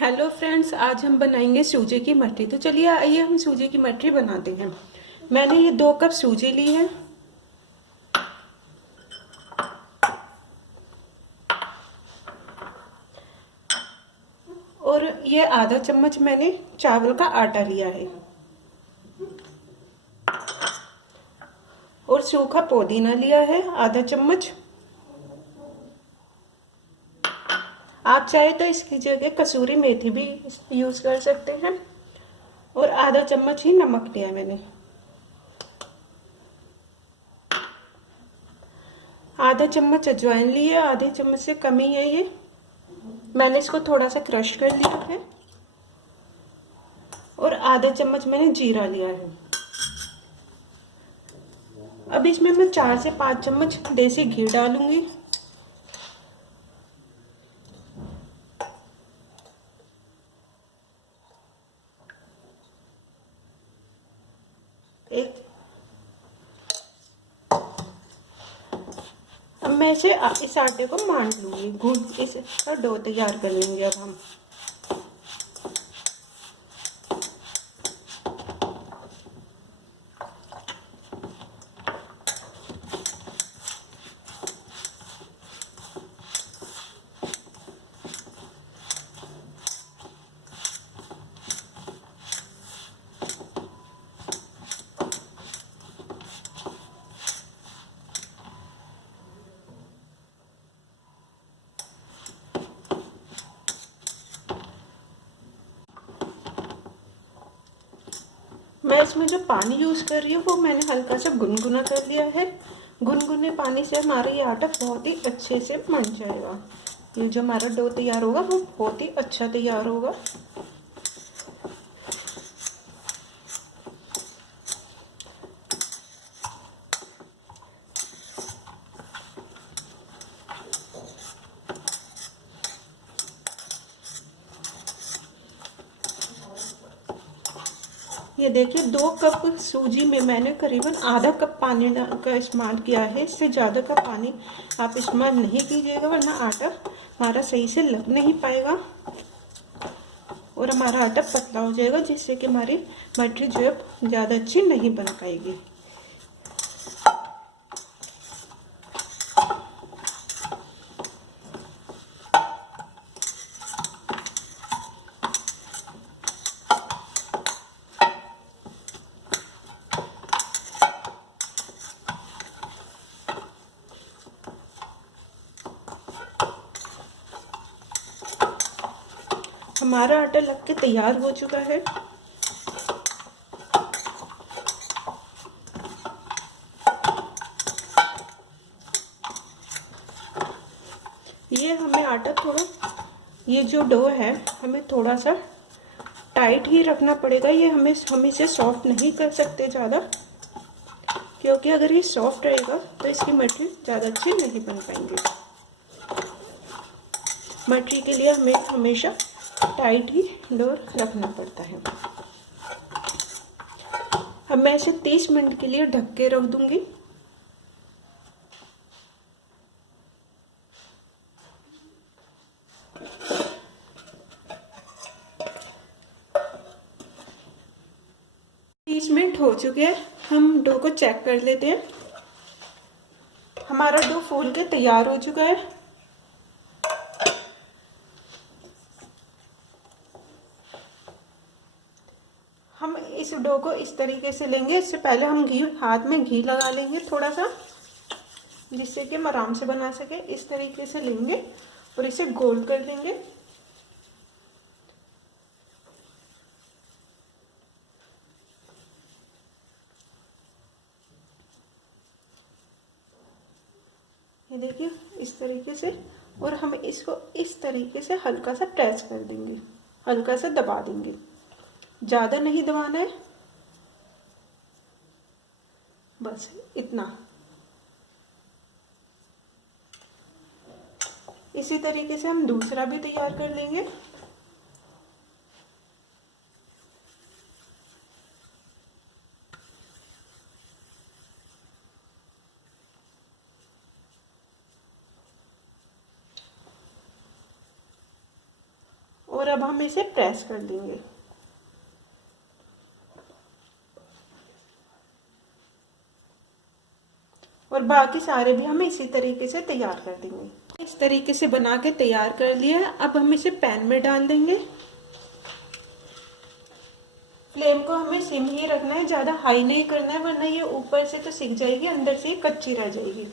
Hello friends, आज हम बनाएंगे सूजी की मठरी। तो चलिए आइए हम सूजी की मठरी बनाते हैं। मैंने ये 2 कप सूजी ली है और ये आधा चम्मच मैंने चावल का आटा लिया है और सूखा पुदीना लिया है आधा चम्मच। आप चाहे तो इसकी जगह कसूरी मेथी भी यूज कर सकते हैं। और आधा चम्मच ही नमक लिया है मैंने। आधा चम्मच अजवाइन ली है, आधे चम्मच से कम ही है ये। मैंने इसको थोड़ा सा क्रश कर लिया है और आधा चम्मच मैंने जीरा लिया है। अब इसमें मैं 4 से 5 चम्मच देसी घी डालूंगी। एक अब मैं इस आटे को मान लूंगी, गूंद इसका डो तैयार कर लेंगे अब हम। मैं इसमें जो पानी यूज कर रही हूँ वो मैंने हल्का सा गुनगुना कर लिया है। गुनगुने पानी से हमारा ये आटा बहुत ही अच्छे से बन जाएगा। ये जो हमारा डो तैयार होगा वो बहुत ही अच्छा तैयार होगा। ये देखिए 2 कप सूजी में मैंने करीबन आधा कप पानी का इस्तेमाल किया है। इससे ज़्यादा का पानी आप इस्तेमाल नहीं कीजिएगा, वरना आटा हमारा सही से लग नहीं पाएगा और हमारा आटा पतला हो जाएगा, जिससे कि हमारी मठरी जो है ज़्यादा अच्छी नहीं बन पाएगी। हमारा आटा लग के तैयार हो चुका है। ये हमें आटा थोड़ा, ये जो डो है हमें थोड़ा सा टाइट ही रखना पड़ेगा। ये हम इसे सॉफ्ट नहीं कर सकते ज़्यादा, क्योंकि अगर ये सॉफ्ट रहेगा तो इसकी मठरी ज़्यादा अच्छी नहीं बन पाएंगी। मठरी के लिए हमें हमेशा टाइट ही डो रखना पड़ता है। अब मैं इसे 30 मिनट के लिए ढक के रख दूंगी। तीस मिनट हो चुके हैं। हम डो को चेक कर लेते हैं। हमारा डो फूल के तैयार हो चुका है। हम इस डो को इस तरीके से लेंगे। इससे पहले हम हाथ में घी लगा लेंगे थोड़ा सा, जिससे कि हम आराम से बना सके। इस तरीके से लेंगे और इसे गोल कर लेंगे। ये देखिए इस तरीके से। और हम इसको इस तरीके से हल्का सा प्रेस कर देंगे, हल्का सा दबा देंगे, ज़्यादा नहीं दबाना है, बस इतना। इसी तरीके से हम दूसरा भी तैयार कर लेंगे। और अब हम इसे प्रेस कर देंगे। और बाकी सारे भी हम इसी तरीके से तैयार कर देंगे। इस तरीके से बना के तैयार कर लिया है। अब हम इसे पैन में डाल देंगे। फ्लेम को हमें सिम ही रखना है, ज़्यादा हाई नहीं करना है, वरना ये ऊपर से तो सिक जाएगी, अंदर से कच्ची रह जाएगी।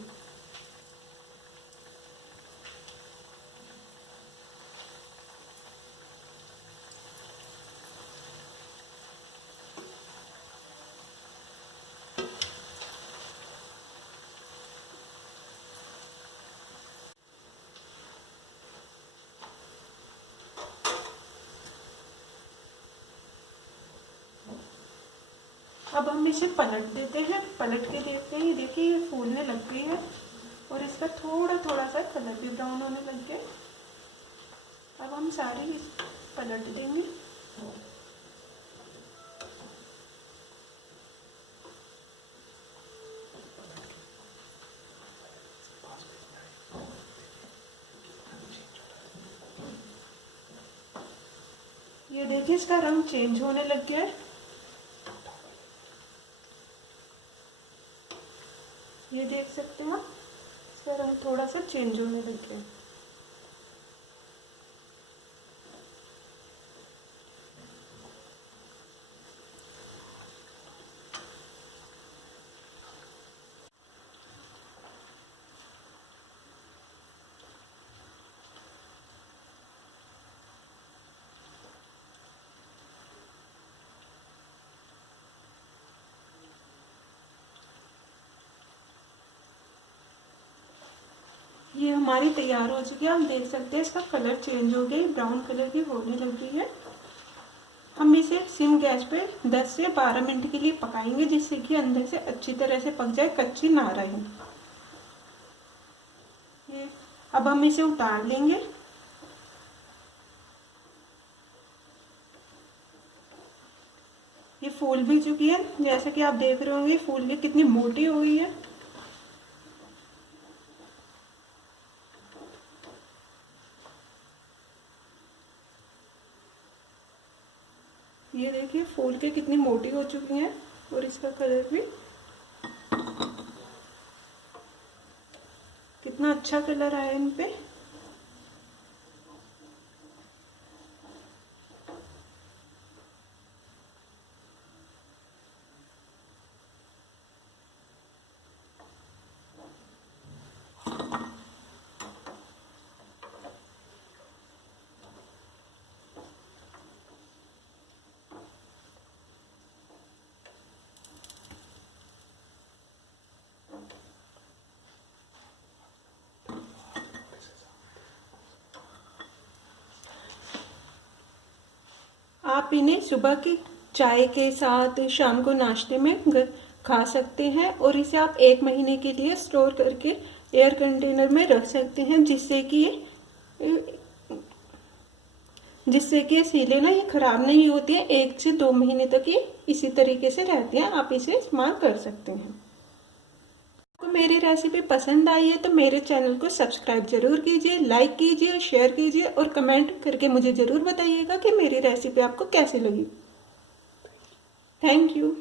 अब हम इसे पलट देते हैं। पलट के देखते हैं, ये देखिए ये फूलने लग गई है और इसका थोड़ा थोड़ा सा कलर भी ब्राउन होने लग गया। अब हम सारी पलट देंगे। ये देखिए इसका रंग चेंज होने लग गया है। ये देख सकते हैं आप, इसका रंग थोड़ा सा चेंज होने लग गया है। ये हमारी तैयार हो चुकी है। हम देख सकते हैं इसका कलर चेंज हो गया, ब्राउन कलर की होने लग गई है। हम इसे सिम गैस पे 10 से 12 मिनट के लिए पकाएंगे, जिससे कि अंदर से अच्छी तरह से पक जाए, कच्ची ना रहे। ये अब हम इसे उतार लेंगे। ये फूल भी चुकी है, जैसे कि आप देख रहे होंगे फूल की कितनी मोटी हो गई है। ये देखिए फूल के कितनी मोटी हो चुकी हैं और इसका कलर भी कितना अच्छा कलर आया इन पे। आप इन्हें सुबह की चाय के साथ, शाम को नाश्ते में खा सकते हैं और इसे आप 1 महीने के लिए स्टोर करके एयर कंटेनर में रख सकते हैं, जिससे कि सीले ना ये खराब नहीं होती है। 1 से 2 महीने तक ये इसी तरीके से रहती हैं। आप इसे इस्तेमाल कर सकते हैं। आपको मेरी रेसिपी पसंद आई है तो मेरे चैनल को सब्सक्राइब जरूर कीजिए, लाइक कीजिए, शेयर कीजिए और कमेंट करके मुझे जरूर बताइएगा कि मेरी रेसिपी आपको कैसी लगी। Thank you.